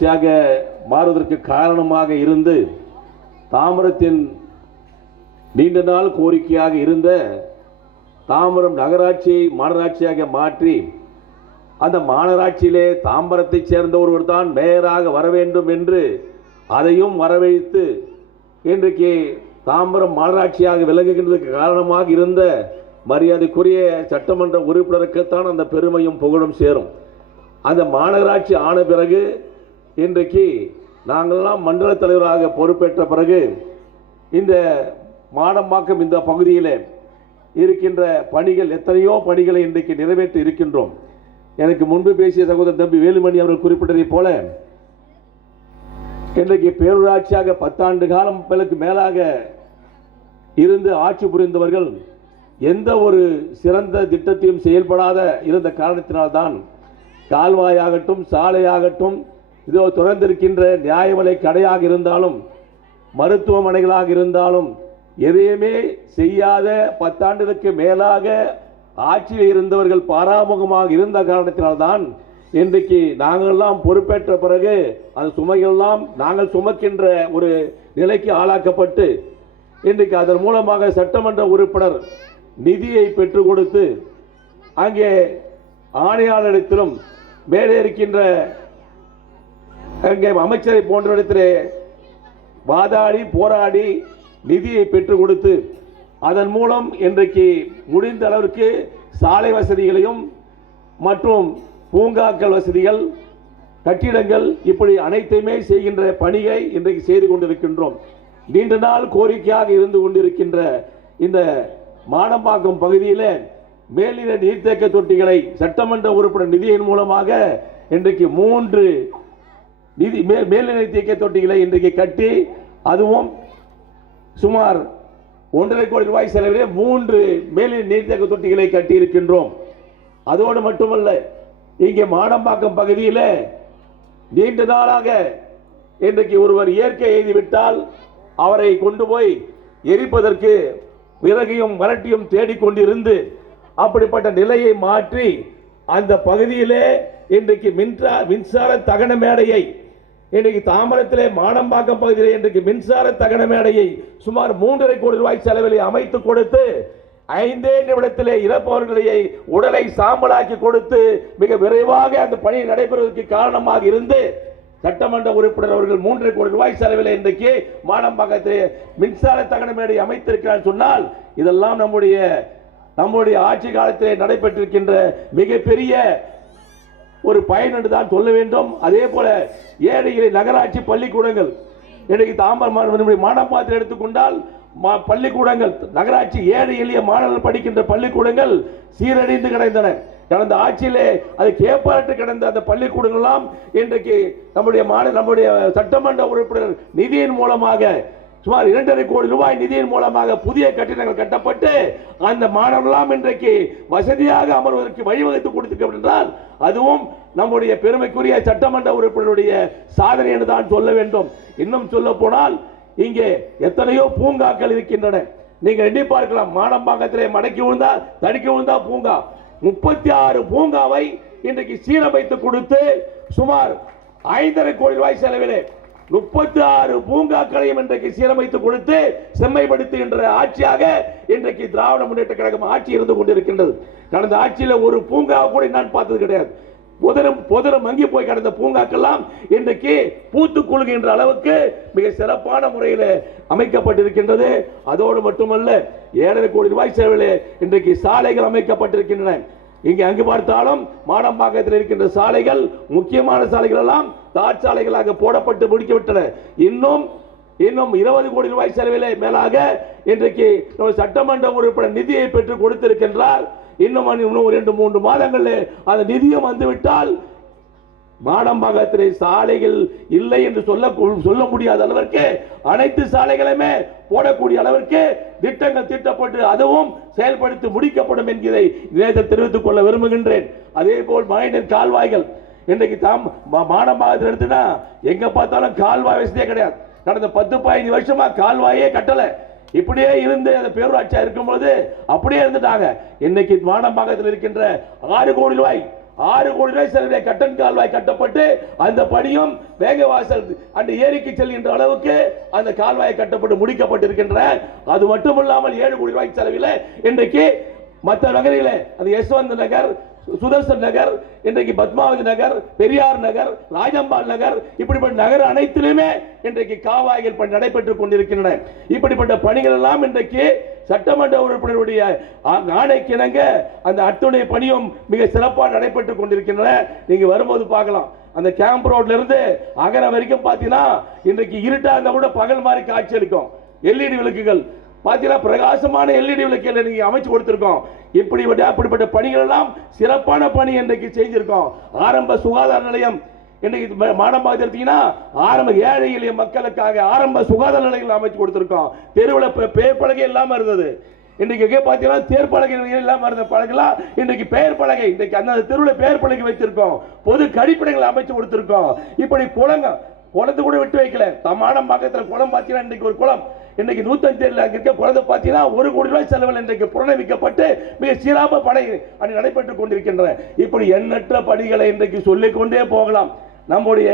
மாநகராட்சியாக மாறுவதற்கு காரணமாக இருந்து தாம்பரத்தின் நீண்ட நாள் கோரிக்கையாக இருந்த தாம்பரம் நகராட்சியை மாநகராட்சியாக மாற்றி அந்த மாநகராட்சியிலே தாம்பரத்தைச் சேர்ந்த ஒருவர் தான் மேயராக வர வேண்டும் என்று அதையும் வரவழைத்து இன்றைக்கு தாம்பரம் மாநகராட்சியாக விளங்குகின்றதுக்கு காரணமாக இருந்த மரியாதைக்குரிய சட்டமன்ற உறுப்பினருக்குத்தான் அந்த பெருமையும் புகழும் சேரும். அந்த மாநகராட்சி ஆன பிறகு இன்றைக்கு நாங்கள்லாம் மண்டல தலைவராக பொறுப்பேற்ற பிறகு இந்த மாடம்பாக்கம் இந்த பகுதியில் இருக்கின்ற பணிகள் எத்தனையோ பணிகளை இன்றைக்கு நிறைவேற்றி இருக்கின்றோம். எனக்கு முன்பு பேசிய சகோதரர் தம்பி வேலுமணி அவர்கள் குறிப்பிட்டதைப் போல இன்றைக்கு பேரூராட்சியாக 10 ஆண்டு காலங்களுக்கு மேலாக இருந்து ஆட்சி புரிந்தவர்கள் எந்த ஒரு சிறந்த திட்டத்தையும் செயல்படாத இருந்த காரணத்தினால்தான் கால்வாயாகட்டும் சாலையாகட்டும் இதோ தொடர்ந்திருக்கின்ற நியாய விலை கடையாக இருந்தாலும் மருத்துவமனைகளாக இருந்தாலும் எதையுமே செய்யாத 10 ஆண்டுகளுக்கு மேலாக ஆட்சியில் இருந்தவர்கள் பாராமுகமாக இருந்த காரணத்தினால்தான் இன்றைக்கு நாங்களெல்லாம் பொறுப்பேற்ற பிறகு அந்த சுமைகள்லாம் நாங்கள் சுமக்கின்ற ஒரு நிலைக்கு ஆளாக்கப்பட்டு இன்றைக்கு அதன் மூலமாக சட்டமன்ற உறுப்பினர் நிதியை பெற்றுக் கொடுத்து அங்கே ஆணையாளரிடத்திலும் மேலே இருக்கின்ற அங்கே அமைச்சரை போன்ற இடத்திலே வாதாடி போராடி நிதியை பெற்றுக் கொடுத்து அதன் மூலம் இன்றைக்கு முடிந்த அளவிற்கு சாலை வசதிகளையும் மற்றும் பூங்காக்கள் வசதிகள் கட்டிடங்கள் இப்படி அனைத்தையுமே செய்கின்ற பணியை இன்றைக்கு செய்து கொண்டிருக்கின்றோம். நீண்ட நாள் கோரிக்கையாக இருந்து கொண்டிருக்கின்ற இந்த மாடம்பாக்கம் பகுதியில் மேல்நிலை நீர்த்தேக்க தொட்டிகளை சட்டமன்ற உறுப்பினர் நிதியின் மூலமாக இன்றைக்கு 3 மேல்நிலை நீர்த்தேக்க தொட்டிகளை இன்றைக்கு கட்டி அதுவும் சுமார் 1.5 கோடி ரூபாய் செலவிலே 3 மேல்நிலை நீர்த்தேக்க தொட்டிகளை கட்டி இருக்கின்றோம். அதோடு மட்டுமல்ல, இங்கே மாடம்பாக்கம் பகுதியில் நீண்ட நாளாக இன்றைக்கு ஒருவர் இயற்கை எழுதிவிட்டால் அவரை கொண்டு போய் எரிப்பதற்கு விறகையும் வரட்டியும் தேடிக்கொண்டிருந்து அப்படிப்பட்ட நிலையை மாற்றி அந்த பகுதியிலே இன்றைக்கு மின்சார தகன மேடையை இன்றைக்கு தாம்பரத்திலே மாடம்பாக்கம் பகுதியிலே இன்றைக்கு மின்சார தகன மேடையை சுமார் 3.5 கோடி ரூபாய் செலவில் அமைத்து கொடுத்து 5 நிமிடத்திலே இறப்பவர்களுடைய உடலை சாம்பலாக்கி கொடுத்து மிக விரைவாக அந்த பணி நடைபெறுவதற்கு காரணமாக இருந்து சட்டமன்ற உறுப்பினர் அவர்கள் 3.5 கோடி ரூபாய் செலவில் இன்றைக்கு மாடம்பாக்கத்திலே மின்சார தகன மேடை அமைத்திருக்கிறார் சொன்னால் இதெல்லாம் நம்முடைய ஆட்சி காலத்திலே நடைபெற்றிருக்கின்ற மிகப்பெரிய ஒரு பயன் என்று தான் சொல்ல வேண்டும். அதே போல ஏழைகளின் நகராட்சி பள்ளிக்கூடங்கள் இன்றைக்கு தாம்பரம் மாடம்பாக்கத்தில் எடுத்துக்கொண்டால் பள்ளிக்கூடங்கள் நகராட்சி ஏழை எளிய மாணவர்கள் படிக்கின்ற பள்ளிக்கூடங்கள் சீரழிந்து கிடந்தன. கடந்த ஆட்சியிலே அது கேப்பாற்று கிடந்த அந்த பள்ளிக்கூடங்கள்லாம் இன்றைக்கு நம்முடைய சட்டமன்ற உறுப்பினர் நிதியின் மூலமாக சுமார் 2.5 கோடி ரூபாய் நிதியின் மூலமாக புதிய கட்டிடங்கள் கட்டப்பட்டு அந்த மாணவர்களாம் இன்றைக்கு வசதியாக அமர்வதற்கு வழிவகுத்து கொடுத்திருக்கிறார். அதுவும் நம்முடைய பெருமைக்குரிய சட்டமன்ற உறுப்பினருடைய சாதனை என்று தான் சொல்ல வேண்டும். இன்னும் சொல்ல போனால் இங்கே எத்தனையோ பூங்காக்கள் இருக்கின்றன. நீங்க எண்ணி பார்க்கலாம். மாடம்பாக்கத்திலே மடக்கி விழுந்தா தடுக்கி விழுந்தா பூங்கா 36 பூங்காவை இன்றைக்கு சீரமைத்து கொடுத்து சுமார் 5.5 கோடி ரூபாய் செலவிலே 36 பூங்காக்களையும் இன்றைக்கு சீரமைத்து கொடுத்து செம்மைப்படுத்துகின்ற ஆட்சியாக இன்றைக்கு திராவிட முன்னேற்ற கழகம் ஆட்சி இருந்து கொண்டிருக்கின்றது. கடந்த ஆட்சியில் ஒரு பூங்கா கூட நான் பார்த்தது கிடையாது. பொதரம் மங்கி போய் கடந்த பூங்காக்கெல்லாம் இன்றைக்கு பூத்து குலுகின்ற அளவுக்கு மிக சிறப்பான முறையில் அமைக்கப்பட்டிருக்கின்றது. அதோடு மட்டுமல்ல, 7.5 கோடி ரூபாய் செலவில் இன்றைக்கு சாலைகள் அமைக்கப்பட்டிருக்கின்றன. இங்கே அங்கு பார்த்தாலும் மாடம்பாக்கத்தில் இருக்கின்ற சாலைகள் முக்கியமான சாலைகள் எல்லாம் தார் சாலைகளாக போடப்பட்டு முடிக்கப்பட்டன. இன்னும் 20 கோடி ரூபாய் செலவிலே மேலாக இன்றைக்கு சட்டமன்ற உறுப்பினர் நிதியை பெற்று கொடுத்திருக்கின்றார். இன்னும் 2-3 மாதங்களில் அந்த நிதியம் வந்துவிட்டால் மாடம்பாக்கத்திலே சாலைகள் இல்லை என்று சொல்ல முடியாத அளவிற்கு அனைத்து சாலைகளுமே போடக்கூடிய அளவிற்கு திட்டங்கள் தீட்டப்பட்டு அதுவும் செயல்படுத்தி முடிக்கப்படும் என்கிறதை நேரத்தில் தெரிவித்துக் கொள்ள விரும்புகின்றேன். அதே போல் மழைநீர் கால்வாய்கள் இன்றைக்கு மாடம்பாக்கத்தில் எடுத்துனா எங்க பார்த்தாலும் கால்வாய் வசதியே கிடையாது. கடந்த 10-15 வருஷமா கால்வாயே கட்டல. இப்படியே இருந்து அந்த பேரூராட்சியா இருக்கும்போது அப்படியே இருந்துட்டாங்க. இன்னைக்கு மாடம்பாக்கத்தில் இருக்கின்ற 6 கோடி ரூபாய் 6 கோடி ரூபாய் செலவில் கட்டன் கால்வாய் கட்டப்பட்டு அந்த பணியும் வேகவாசல் அந்த ஏரிக்கு செல்கின்ற அளவுக்கு அந்த கால்வாய் கட்டப்பட்டு முடிக்கப்பட்டிருக்கின்ற. அது மட்டுமல்லாமல் 7 கோடி ரூபாய் செலவில் இன்றைக்கு மற்ற நகரிலே அது யஸ்வந்த் நகர், சுதர்சன் நகர், இன்றைக்கு பத்மாவதி நகர், பெரியார் நகர், ராஜம்பால் நகர், இப்படிப்பட்ட நகர் அனைத்திலுமே இன்றைக்கு காவாய்கள் பணி நடைபெற்றுக் கொண்டிருக்கின்றன. இப்படிப்பட்ட பணிகள் எல்லாம் இன்றைக்கு சட்டமன்ற உறுப்பினருடைய ஆணைக்கிணங்க அந்த அத்துணை பணியும் மிக சிறப்பாக நடைபெற்றுக் கொண்டிருக்கின்றன. நீங்க வரும்போது பார்க்கலாம், அந்த கேம்ப் ரோட்ல இருந்து அகர வரைக்கும் பார்த்தீங்கன்னா இன்றைக்கு இருட்டா இருந்தா கூட பகல் மாதிரி காட்சி அளிக்கும். எல்இடி விளக்குகள் பார்த்தீங்கன்னா பிரகாசமான எல்இடி விளக்குகள் நீங்க அமைச்சு கொடுத்திருக்கோம். அப்படிப்பட்ட பணிகள் எல்லாம் சிறப்பான பணி இன்றைக்கு செஞ்சிருக்கோம். ஆரம்ப சுகாதார நிலையம் இன்னைக்கு மாடம்பாக்கத்தில் எடுத்தீங்கன்னா ஆரம்ப ஏழை எளிய மக்களுக்காக ஆரம்ப சுகாதார நிலையங்கள் அமைச்சு கொடுத்திருக்கோம். தெருவில் பேர் பலகை இல்லாம இருந்தது. இன்றைக்கு பார்த்தீங்கன்னா தேர் பலகை இல்லாம இருந்த பலகைலாம் இன்றைக்கு பெயர் பலகை, இன்றைக்கு அந்த தெருவில் பெயர் பலகை வச்சிருக்கோம். பொது கழிப்பிடங்கள் அமைச்சு கொடுத்திருக்கோம். இப்படி குளத்தை கூட விட்டு வைக்கல. தமாடம் பக்கத்தில் குளம் பார்த்தீங்கன்னா இன்றைக்கு ஒரு குளம் இன்னைக்கு 105 அங்க இருக்க குளத்தை பார்த்தீங்கன்னா 1 கோடி ரூபாய் செலவில் இன்றைக்கு புனரமைக்கப்பட்டு மிக சீராக பணி நடைபெற்றுக் கொண்டிருக்கின்றன. இப்படி எண்ணற்ற பணிகளை இன்றைக்கு சொல்லிக் கொண்டே போகலாம். நம்முடைய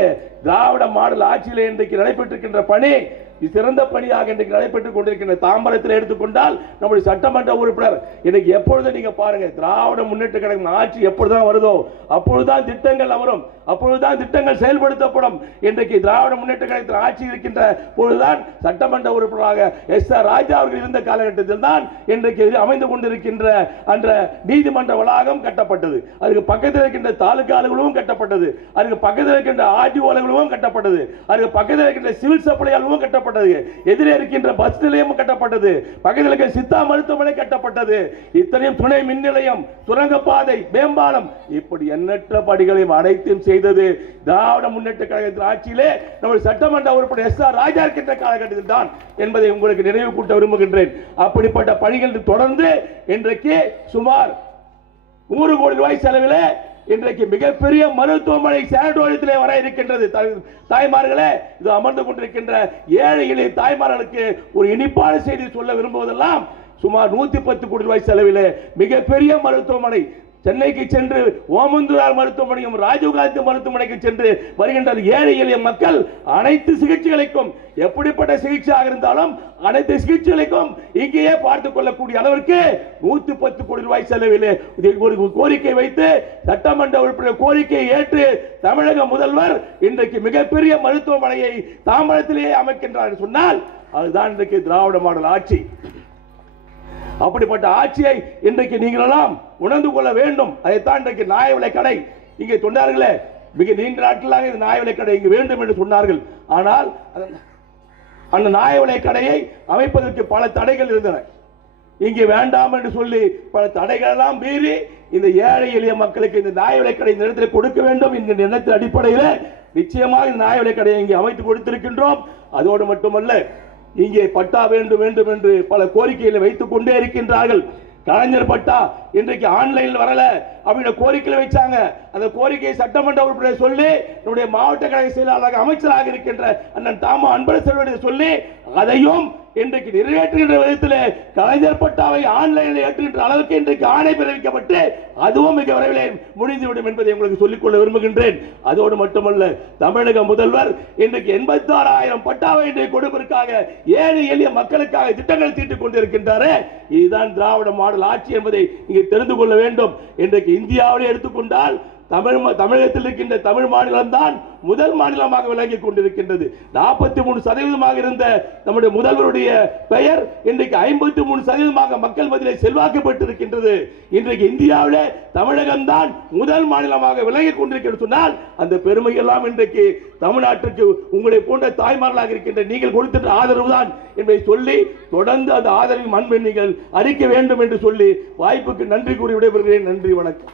திராவிட மாடல் ஆட்சியில் இன்றைக்கு நடைபெற்றிருக்கின்ற பணி சிறந்த பணியாக இன்றைக்கு நடைபெற்றுக் கொண்டிருக்கின்ற. தாம்பரத்தில் எடுத்துக்கொண்டால் நம்முடைய சட்டமன்ற உறுப்பினர் இன்னைக்கு எப்பொழுது நீங்க பாருங்க, திராவிட முன்னேற்ற கழகம் ஆட்சி எப்பொழுதுதான் வருதோ அப்பொழுதுதான் திட்டங்கள் அமரும், அப்பொழுதுதான் திட்டங்கள் செயல்படுத்தப்படும். இன்றைக்கு திராவிட முன்னேற்ற கழகத்தில் ஆட்சி இருக்கின்ற பொழுதுதான் சட்டமன்ற உறுப்பினராக எஸ்.ஆர். ராஜா அவர்கள் இருந்த காலகட்டத்தில் தான் இன்றைக்கு அமைந்து கொண்டிருக்கின்ற அந்த நீதிமன்ற வளாகம் கட்டப்பட்டது. அதுக்கு பக்கத்தில் இருக்கின்ற தாலுகா அலுவலகம் கட்டப்பட்டது. அதுக்கு பக்கத்தில் இருக்கின்ற ஆர்டிஓ அலுவலகம் கட்டப்பட்டது. அதுக்கு பக்கத்தில் இருக்கின்ற சிவில் சப்ளை அலுவலகம் கட்டப்பட்டது. எதிரே இருக்கின்ற பஸ் நிலையம் கட்டப்பட்டது. பக்கத்தில் இருக்கின்ற சித்தா மருத்துவமனை கட்டப்பட்டது. இத்தனையும் துணை மின் நிலையம், சுரங்கப்பாதை, மேம்பாலம், இப்படி எண்ணற்ற பணிகளையும் அனைத்தும் செய்தது திராவிட முன்னேற்ற கழகத்தின் ஆட்சியிலே நம்முடைய சட்டமன்ற உறுப்பினர் எஸ்.ஆர். ராஜா இருக்கின்ற காலகட்டத்தில் தான் என்பதை உங்களுக்கு நினைவு கூட்ட விரும்புகின்றேன். அப்படிப்பட்ட பணிகள் தொடர்ந்து இன்றைக்கு சுமார் 100 கோடி ரூபாய் செலவில் இன்றைக்கு மிகப்பெரிய மருத்துவமனை சானிட்டோரியத்திலே வர இருக்கின்றது. தாய்மார்களே, இது அமர்ந்து கொண்டிருக்கின்ற ஏழை எளிய தாய்மார்களுக்கு ஒரு இனிப்பான செய்தி சொல்ல விரும்புவதெல்லாம் சுமார் 110 கோடி ரூபாய் செலவில் மிகப்பெரிய மருத்துவமனை சென்னைக்கு சென்று ஓமந்தூரார் மருத்துவமனையும் ராஜீவ்காந்தி மருத்துவமனைக்கு சென்று வருகின்ற ஏழை எளிய மக்கள் அனைத்து சிகிச்சைகளுக்கும் எப்படிப்பட்ட சிகிச்சையாக இருந்தாலும் அனைத்து சிகிச்சைகளுக்கும் இங்கேயே பார்த்துக் கொள்ளக்கூடிய அளவிற்கு 110 கோடி ரூபாய் செலவில் ஒரு கோரிக்கை வைத்து சட்டமன்ற உறுப்பினர் கோரிக்கையை ஏற்று தமிழக முதல்வர் இன்றைக்கு மிகப்பெரிய மருத்துவமனையை தாம்பரத்திலேயே அமைக்கின்றார் சொன்னால் அதுதான் இன்றைக்கு திராவிட மாடல் ஆட்சி. அப்படிப்பட்ட ஆட்சியை இன்றைக்கு நீங்களெல்லாம் உணர்ந்து கொள்ள வேண்டும். அதைத்தான் இன்றைக்கு நியாய விலைக் கடை இங்கே சொன்னார்களே, மிக நீண்ட நாட்களாக இந்த நியாய விலைக் கடை இங்கு வேண்டும் என்று சொன்னார்கள். ஆனால் அந்த நியாய விலைக் கடையை அமைப்பதற்கு பல தடைகள் இருந்தன. இங்கே வேண்டாம் என்று சொல்லி பல தடைகள் எல்லாம் மீறி இந்த ஏழை எளிய மக்களுக்கு இந்த நியாய விலைக் கடை இந்த இடத்தில் கொடுக்க வேண்டும் என்கிற எண்ணத்தின் அடிப்படையில் நிச்சயமாக இந்த நியாய விலைக் கடையை இங்கே அமைத்து கொடுத்திருக்கின்றோம். அதோடு மட்டுமல்ல, இங்கே பட்டா வேண்டும் வேண்டும் என்று பல கோரிக்கைகளை வைத்துக் கொண்டே இருக்கின்றார்கள். கலைஞர் பட்டா இன்றைக்கு ஆன்லைனில் வரல அப்படின்ற கோரிக்கை வச்சாங்க. அந்த கோரிக்கையை சட்டமன்ற உறுப்பினர் சொல்லி நம்முடைய மாவட்ட கழக செயலாளராக அமைச்சராக இருக்கின்ற அண்ணன் தாமா அன்பரசனுடைய சொல்லி அதையும் இன்றைக்கு நிறைவேற்றுகின்ற விதத்தில் கலைஞர் பட்டாவை ஆன்லைனில் ஏற்றுகின்ற அளவுக்கு இன்றைக்கு ஆணை பிறப்பிக்கப்பட்டு அதுவும் மிக விரைவில் முடிந்துவிடும் என்பதை உங்களுக்கு சொல்லிக்கொள்ள விரும்புகின்றேன். அதோடு மட்டுமல்ல, தமிழக முதல்வர் இன்றைக்கு 86,000 பட்டாவை இன்றைக்கு கொடுப்பதற்காக ஏழை எளிய மக்களுக்காக திட்டங்கள் தீட்டிக் கொண்டிருக்கின்றாரே, இதுதான் திராவிட மாடல் ஆட்சி என்பதை இங்கே தெரிந்து கொள்ள வேண்டும். இன்றைக்கு இந்தியாவிலே எடுத்துக்கொண்டால் தமிழகத்தில் இருக்கின்ற தமிழ் மாநிலம் தான் முதல் மாநிலமாக விளங்கிக் கொண்டிருக்கின்றது. 43% இருந்த நம்முடைய முதல்வருடைய பெயர் இன்றைக்கு 53% மக்கள் மத்தியிலே செல்வாக்கு பெற்றிருக்கின்றது. இன்றைக்கு இந்தியாவிலே தமிழகம் தான் முதல் மாநிலமாக விளங்கிக் கொண்டிருக்கிறது சொன்னால் அந்த பெருமை எல்லாம் இன்றைக்கு தமிழ்நாட்டிற்கு உங்களை போன்ற தாய்மார்களாக இருக்கின்ற நீங்கள் கொடுத்த ஆதரவு தான் என்பதை சொல்லி தொடர்ந்து அந்த ஆதரவை மண்பெண் நீங்கள் அறிக்க வேண்டும் என்று சொல்லி வாய்ப்புக்கு நன்றி கூறி விடைபெறுகிறேன். நன்றி, வணக்கம்.